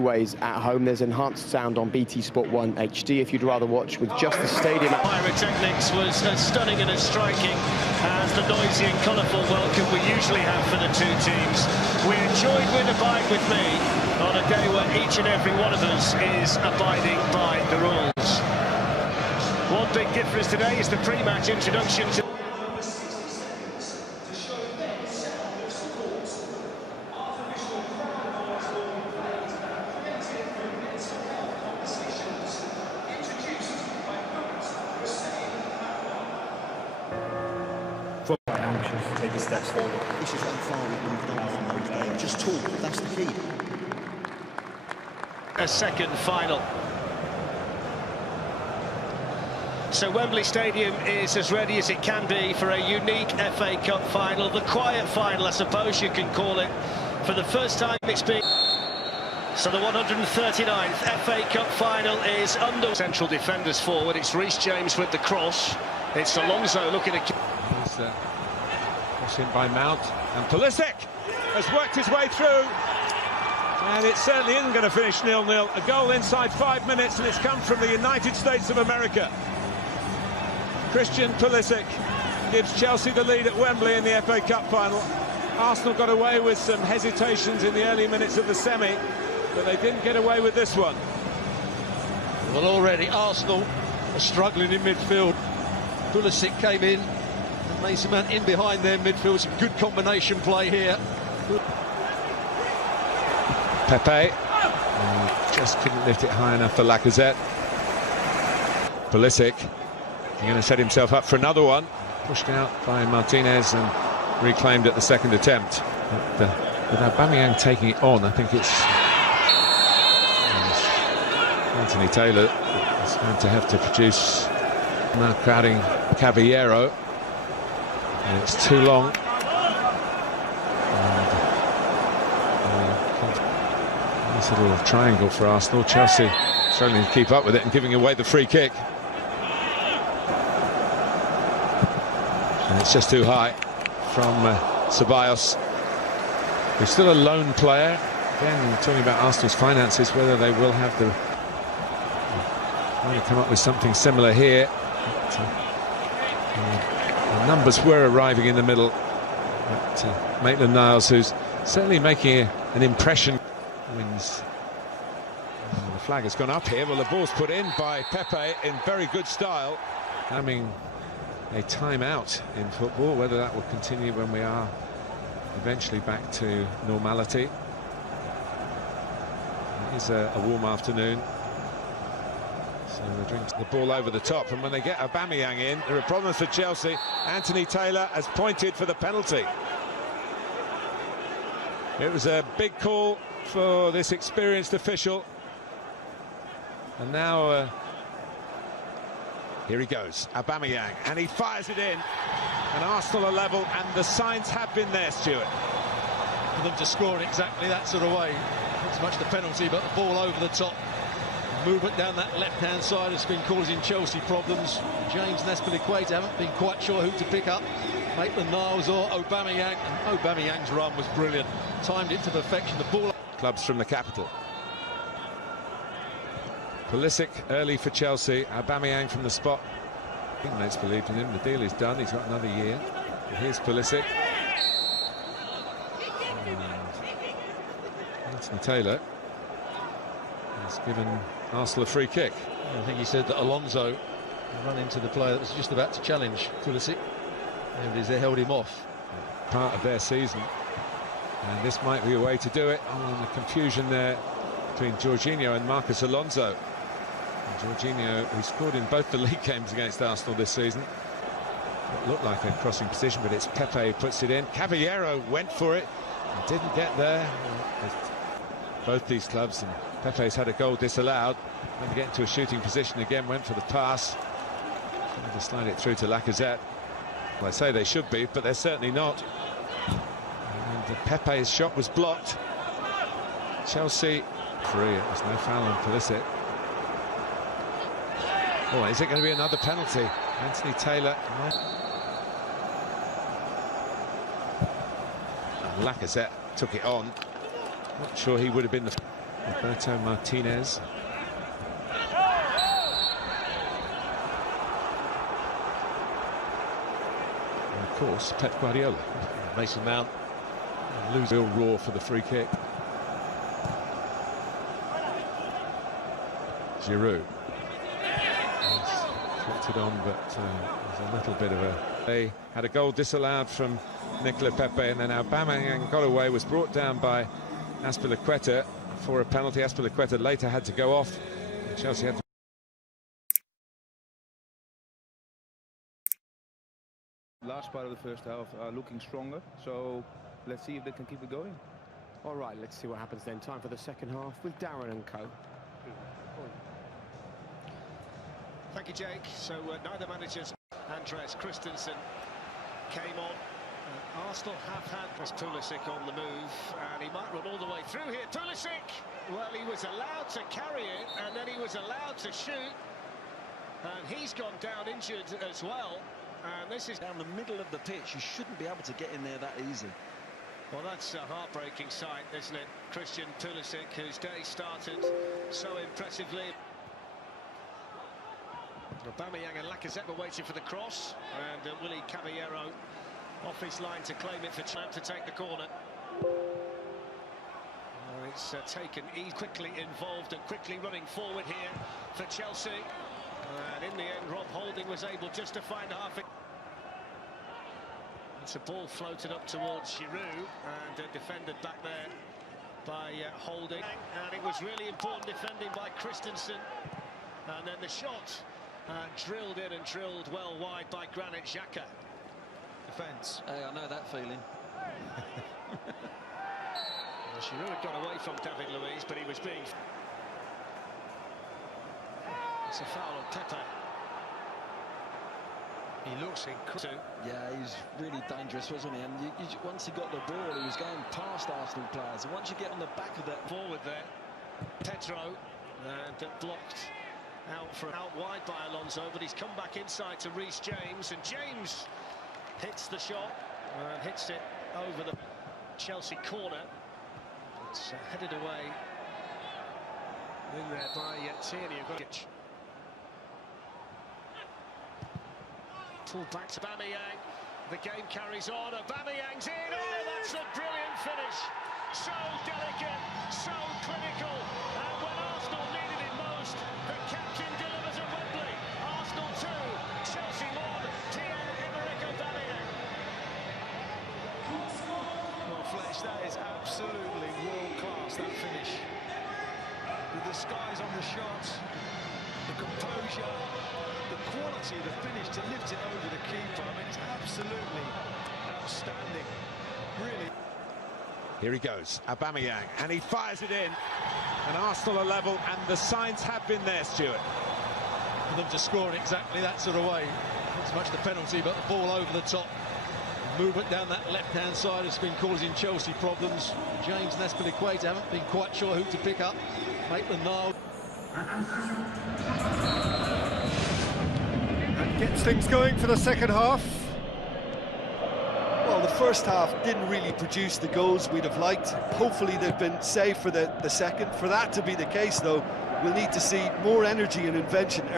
ways at home. There's enhanced sound on BT Sport 1 HD if you'd rather watch with just the stadium. Pyrotechnics was as stunning and as striking as the noisy and colourful welcome we usually have for the two teams. We enjoyed Win Abide With Me on a day where each and every one of us is abiding by the rules. One big difference today is the pre-match introduction to taking steps forward. This is how far we've moved on from those days. Just talk, that's the key. a second final. So Wembley Stadium is as ready as it can be for a unique FA Cup final, the quiet final I suppose you can call it. For the first time it's been... So the 139th FA Cup final is under... Central defenders forward, it's Reece James with the cross. It's Alonso looking at... Crossing by Mount, and Pulisic has worked his way through, and it certainly isn't going to finish 0-0. A goal inside 5 minutes, and it's come from the United States of America. Christian Pulisic gives Chelsea the lead at Wembley in the FA Cup final. Arsenal got away with some hesitations in the early minutes of the semi, but they didn't get away with this one. Well, already Arsenal are struggling in midfield. Pulisic came in, made some man in behind their midfield, some good combination play here. Pepe just couldn't lift it high enough for Lacazette. Pulisic going to set himself up for another one, pushed out by Martinez and reclaimed at the second attempt. But with Aubameyang taking it on, I think it's Anthony Taylor is going to have to produce, now crowding Caballero. And it's too long. Nice little triangle for Arsenal. Chelsea struggling to keep up with it and giving away the free kick. And it's just too high from Ceballos, who's still a lone player. Again, talking about Arsenal's finances, whether they will have the... trying to come up with something similar here. But, the numbers were arriving in the middle. But Maitland-Niles, who's certainly making an impression, wins. And the flag has gone up here. Well, the ball's put in by Pepe in very good style. Having a timeout in football, whether that will continue when we are eventually back to normality. It is a warm afternoon. So they drink the ball over the top, and when they get Aubameyang in, there are problems for Chelsea. Anthony Taylor has pointed for the penalty. It was a big call for this experienced official. And now here he goes, Aubameyang, and he fires it in. And Arsenal are level, and the signs have been there, Stuart. For them to score in exactly that sort of way. Not so much the penalty, but the ball over the top. Movement down that left-hand side has been causing Chelsea problems. James and Azpilicueta haven't been quite sure who to pick up, Maitland-Niles or Aubameyang, and Aubameyang's run was brilliant. Timed it to perfection. The ball... Clubs from the capital. Pulisic early for Chelsea, Aubameyang from the spot. Teammates believed in him, the deal is done, he's got another year. And here's Pulisic. And Anthony Taylor has given Arsenal a free kick. I think he said that Alonso ran into the player that was just about to challenge Pulisic, and they held him off. Part of their season, and this might be a way to do it. Oh, the confusion there between Jorginho and Marcos Alonso. And Jorginho, who scored in both the league games against Arsenal this season. It looked like a crossing position, but it's Pepe who puts it in. Caballero went for it and didn't get there. Both these clubs, and Pepe's had a goal disallowed. When to get into a shooting position again, went for the pass. Trying to slide it through to Lacazette. Well, I say they should be, but they're certainly not. And Pepe's shot was blocked. Chelsea free. It was no foul on Pulisic. Oh, is it going to be another penalty? Anthony Taylor. And Lacazette took it on. Not sure he would have been the... Roberto Martinez. And of course, Pep Guardiola. Mason Mount. Lose real roar for the free kick. Giroud. Flicked it on, but there's a little bit of a... They had a goal disallowed from Nicola Pepe, and then Aubameyang got away, was brought down by Azpilicueta for a penalty. Azpilicueta later had to go off. Chelsea had to... Last part of the first half are looking stronger, so let's see if they can keep it going. All right, let's see what happens then. Time for the second half with Darren and co. Thank you, Jake. So neither managers, Andreas Christensen, came on. Arsenal have had Pulisic on the move, and he might run all the way through here. Pulisic! Well, he was allowed to carry it, and then he was allowed to shoot. And he's gone down injured as well. And this is Down the middle of the pitch, you shouldn't be able to get in there that easy. Well, that's a heartbreaking sight, isn't it? Christian Pulisic, whose day started so impressively. Aubameyang and Lacazette were waiting for the cross, and Willy Caballero off his line to claim it for Champ to take the corner. Well, it's taken, he's quickly involved and quickly running forward here for Chelsea. And in the end, Rob Holding was able just to find half it. It's a ball floated up towards Giroud and defended back there by Holding. And it was really important defending by Christensen. And then the shot drilled in and drilled well wide by Granit Xhaka. Defence. Hey, I know that feeling. Well, Giroud had got away from David Luiz, but he was being... It's a foul on Pepe. He looks incredible. Yeah, he's really dangerous, wasn't he? And once he got the ball, he was going past Arsenal players. And once you get on the back of that... Forward there, Pedro, and blocked out wide by Alonso, but he's come back inside to Reece James, and James hits the shot and hits it over the Chelsea corner. It's headed away in there by Tierney. Pull back to Aubameyang. The game carries on. Aubameyang's in. Oh, that's a brilliant finish. So delicate, so clinical. And when Arsenal needed it most, the captain delivers at Wembley. Arsenal 2, Chelsea 1. Pierre-Emerick Aubameyang. Well, Fletch, that is absolutely world class, that finish. With the skies on the shots, the composure, the quality, the finish to lift it over the keeper. I mean, it's absolutely outstanding. Really. Here he goes, Aubameyang, and he fires it in. And Arsenal are level, and the signs have been there, Stuart. For them to score in exactly that sort of way. Not so much the penalty, but the ball over the top. Movement down that left-hand side has been causing Chelsea problems. James and Azpilicueta haven't been quite sure who to pick up. Maitland-Niles. Gets things going for the second half. Well, the first half didn't really produce the goals we'd have liked. Hopefully they've been saved for the second. For that to be the case, though, we'll need to see more energy and invention